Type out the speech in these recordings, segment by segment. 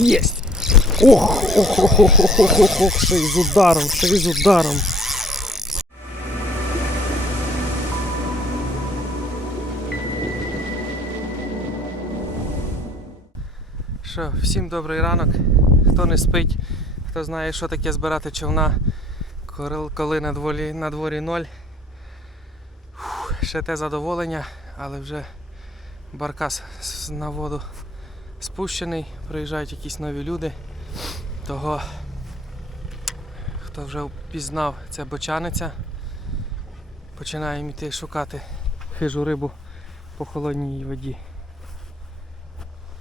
Єсть! Ох, ох, ох, ох, ох, ох, ох, ох, ще й з ударом, ще й з ударом. Що, всім добрий ранок. Хто не спить, хто знає, що таке збирати човна, коли- коли на дворі, на дворі ноль. Фух, ще те задоволення, але вже баркас на воду спущений, приїжджають якісь нові люди. Того, хто вже впізнав, це бочаниця. Починаємо йти шукати хижу рибу по холодній воді.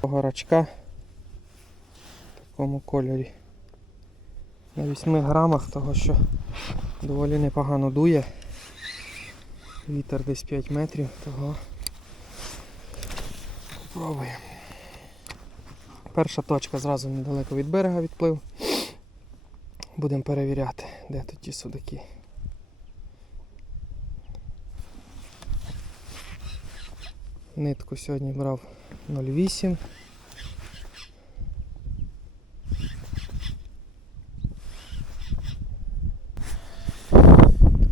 Горачка в такому кольорі. На 8 грамах, того що доволі непогано дує. Вітер десь 5 метрів, того Пробуємо. Перша точка зразу недалеко від берега відплив. Будемо перевіряти, де тут ті судаки. Нитку сьогодні брав 0,8.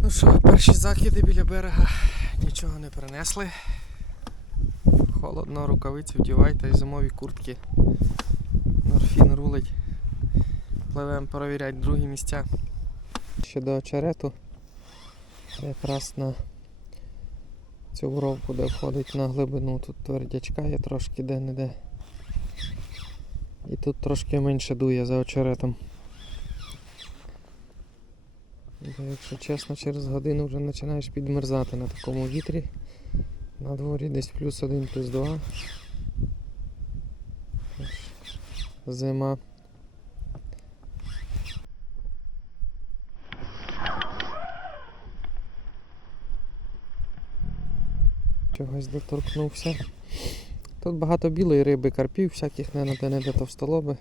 Ну що, перші закиди біля берега нічого не принесли. Холодно, рукавиці вдівайте і зимові куртки. Норфін рулить. Пливемо перевіряти другі місця. Ще до очерету. Якраз на цю воровку, де входить на глибину. Тут твердячка є трошки де-не-де. І тут трошки менше дує за очеретом. Бо, якщо чесно, через годину вже починаєш підмерзати на такому вітрі. На дворі десь плюс один, плюс два. Зима. Чогось доторкнувся. Тут багато білої риби, карпів, всяких не де не де товстолоби.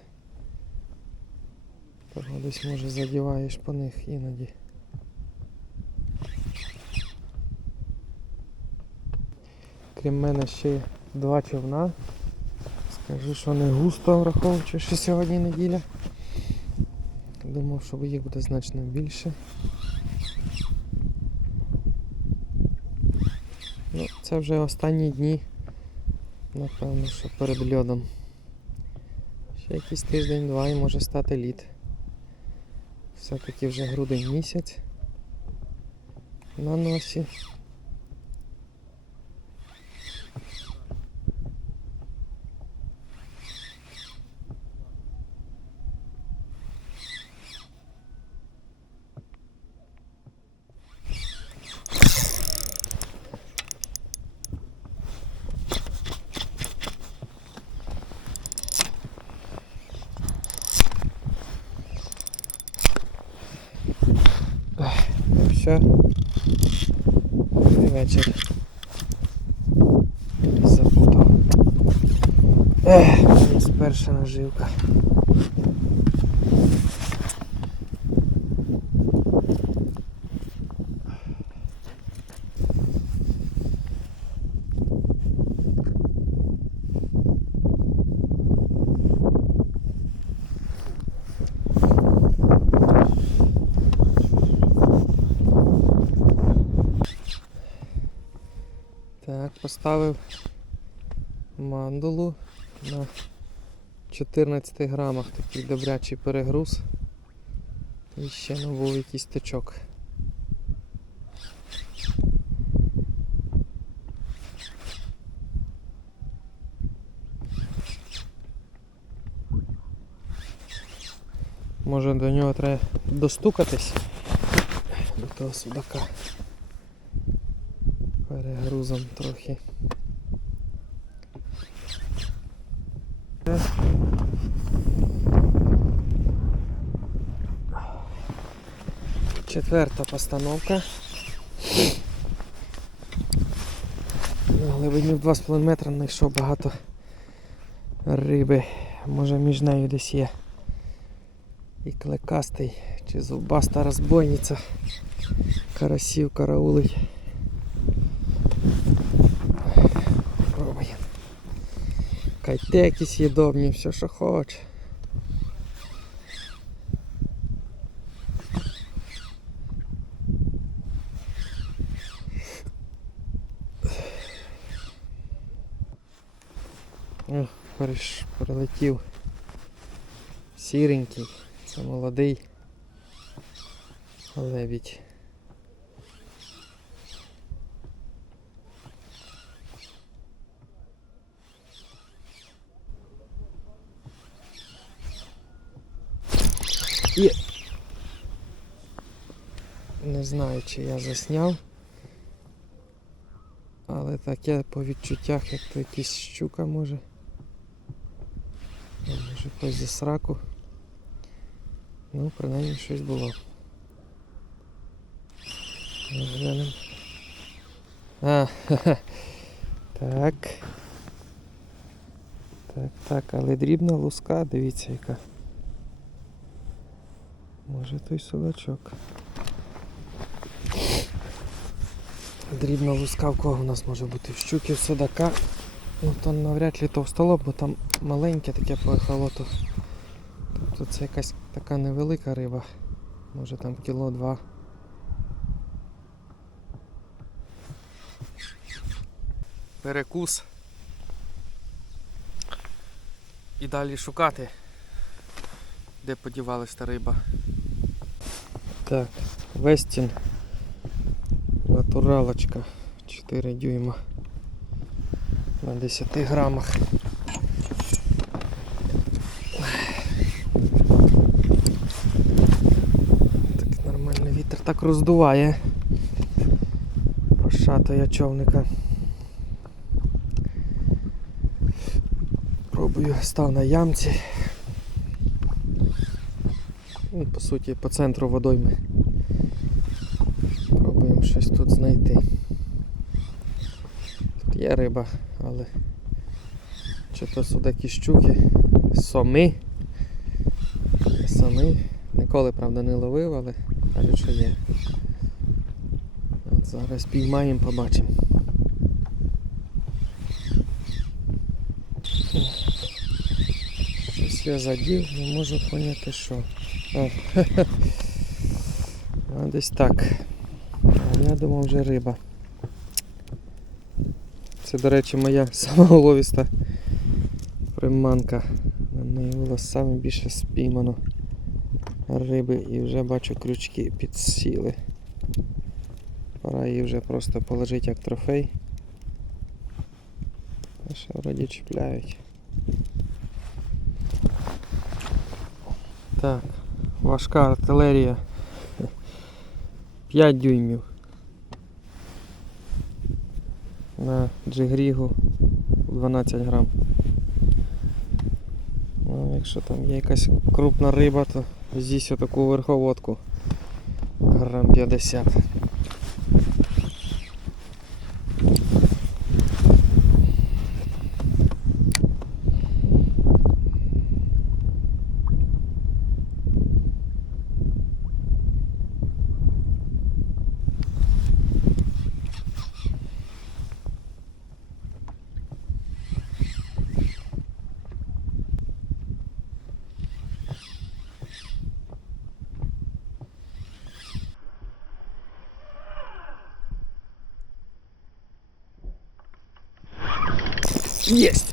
Того десь може задіваєш по них іноді. Крім мене ще два човна. Скажу, що не густо враховуючи, що сьогодні неділя. Думав, що їх буде значно більше. Ну, це вже останні дні. Напевно, що перед льодом. Ще якийсь тиждень-два і може стати лід. Все-таки вже грудень місяць на носі. Все. Добрий вечір. Запутав. Ех, ось перша наживка. Так, поставив мандулу на 14 грамах такий добрячий перегруз. І ще не якийсь течок. Може до нього треба достукатись до того судака перегрузом трохи. Четверта постановка. На глибині в 2,5 метра знайшов багато риби. Може між нею десь є. І клекастий, чи зубаста розбойниця. Карасів караулить. Кайте якісь все що хоче. О, прилетів. Сіренький, це молодий лебідь. І не знаю, чи я засняв. Але таке по відчуттях, як то якась щука може. Може якось зі сраку. Ну, принаймні щось було. Розглянемо. А, ха-ха. Так. Так, так, але дрібна луска, дивіться яка. Може той судачок. Дрібна луска в кого у нас може бути? В щуки в судака. Ну то навряд ли товстолоб, бо там маленьке таке по ехолоту. Тобто це якась така невелика риба. Може там кіло два. Перекус. І далі шукати, де подівалась та риба. Так, Вестін. Натуралочка 4 дюйма на 10 грамах. Так нормальний вітер так роздуває. Пошатує човника. Пробую став на ямці. Ну, по суті, по центру водойми. Пробуємо щось тут знайти. Тут є риба, але чи то судакі щуки, соми. Соми. Ніколи, правда, не ловив, але кажуть, що є. От зараз піймаємо, побачимо. Щось я задів, не можу поняти що. А десь так. Я думав вже риба. Це, до речі, моя сама уловіста приманка. На неї було саме більше спіймано риби і вже бачу крючки підсіли. Пора її вже просто положити як трофей. А ще вроді чіпляють. Так, важка артилерія. 5 дюймів. На джигрігу 12 грам. Ну, якщо там є якась крупна риба, то здесь отаку верховодку. Грам 50. Єсть!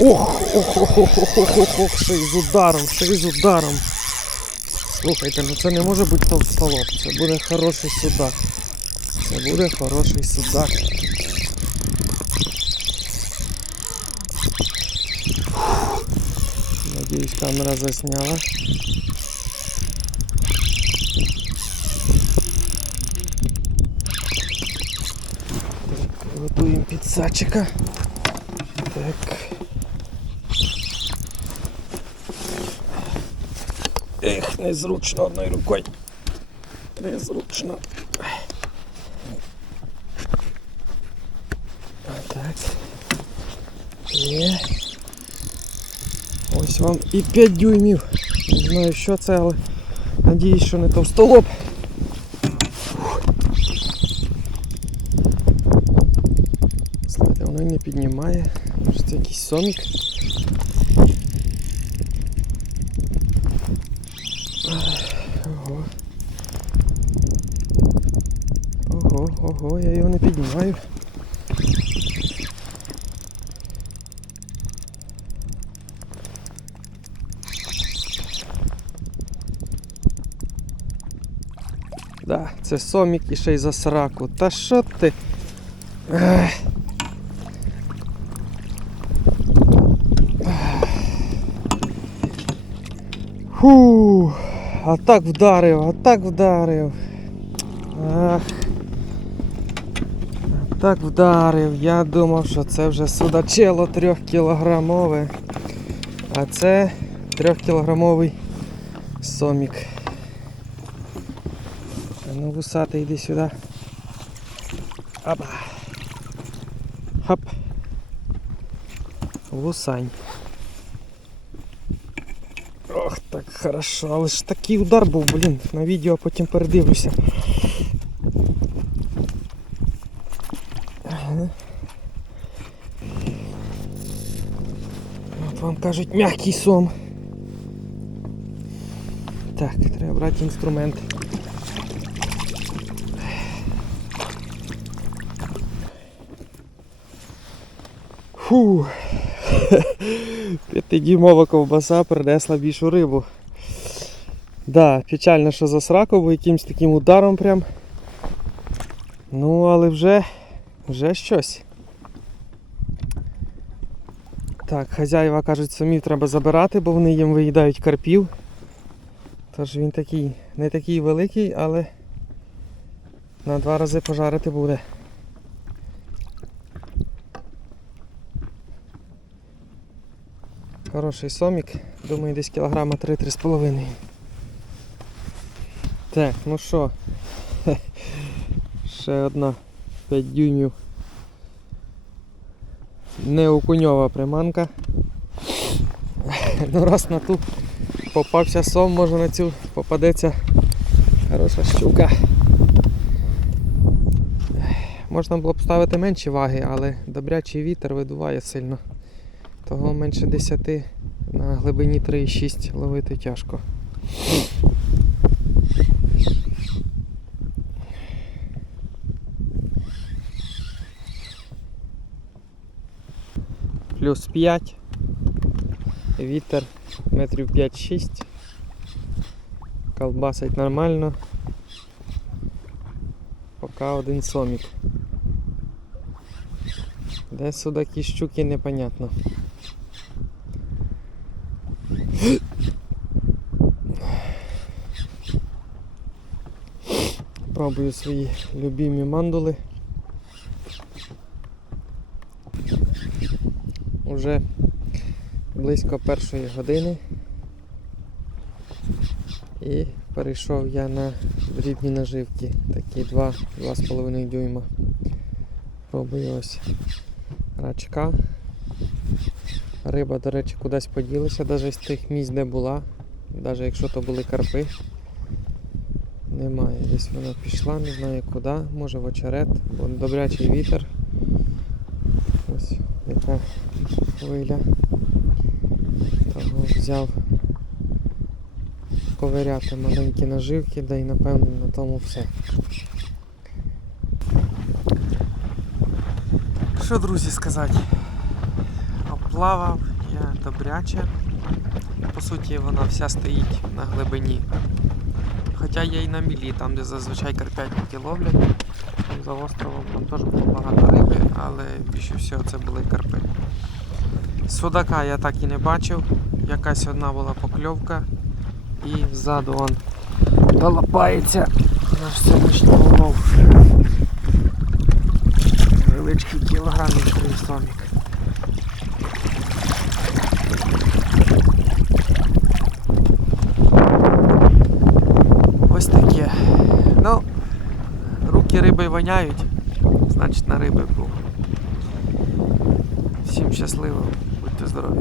Ох, ох, ох, ох, ох, ох, ох, ох, ще й з ударом, ще й з ударом. Слухайте, ну це не може бути товстолоб, це буде хороший судак. Це буде хороший судак. Надіюсь, камера засняла. Готуємо підсачика. незручно одною рукою. Незручно. Так. Є. Ось вам і 5 дюймів. Не знаю, що це, але надіюсь, що не товстолоб. Слухайте, воно й не піднімає. Може це якийсь сомік. Ого, ого, я його не піднімаю. Да, це сомік і ще й за сраку. Та що ти? Ех. Фу, а так вдарив, а так вдарив. Ах. Так вдарив. Я думав, що це вже судачело трьохкілограмове. А це трьохкілограмовий сомік. Ну, вусатий, йди сюди. Опа. Хоп. Вусань. Ох, так хорошо, але ж такий удар був, блін, на відео потім передивлюся. Вам кажуть м'який сом. Так, треба брати інструмент. Фу. П'ятидюймова ковбаса принесла більшу рибу. Да, печально, що засраку, бо якимсь таким ударом прям. Ну, але вже, вже щось. Так, хазяїва кажуть, самі треба забирати, бо вони їм виїдають карпів. Тож він такий, не такий великий, але на два рази пожарити буде. Хороший сомік, думаю, десь кілограма 3-3,5. Так, ну що, ще одна 5 дюймів. Неокуньова приманка. Ну раз на ту попався сом, може на цю попадеться хороша щука. Можна було б ставити менші ваги, але добрячий вітер видуває сильно. Того менше 10 на глибині 3,6 ловити тяжко. Плюс 5. Вітер метрів 5-6. Колбасить нормально. Поки один сомік. Де судаки щуки непонятно. Пробую свої любимі мандули. Уже близько першої години. І перейшов я на дрібні наживки, такі 2-2,5 дюйма. Пробую ось рачка. Риба, до речі, кудись поділася, навіть з тих місць, де була. Навіть якщо то були карпи. Немає. Десь вона пішла, не знаю куди, може в очерет, бо добрячий вітер. Ось яка хвиля. Того взяв ковиряти маленькі наживки, да й напевно на тому все. Що, друзі, сказати? Оплавав я добряче. По суті, вона вся стоїть на глибині. Хоча є і на мілі, там де зазвичай карпятники ловлять. Там за островом там теж було багато риби, але більше всього це були карпи. Судака я так і не бачив. Якась одна була покльовка. І ззаду он долапається наш сьогоднішній улов. Невеличкий кілограмівський сомік. Ось таке. Ну, руки риби воняють, значить на риби був. Всім щасливо, здорові.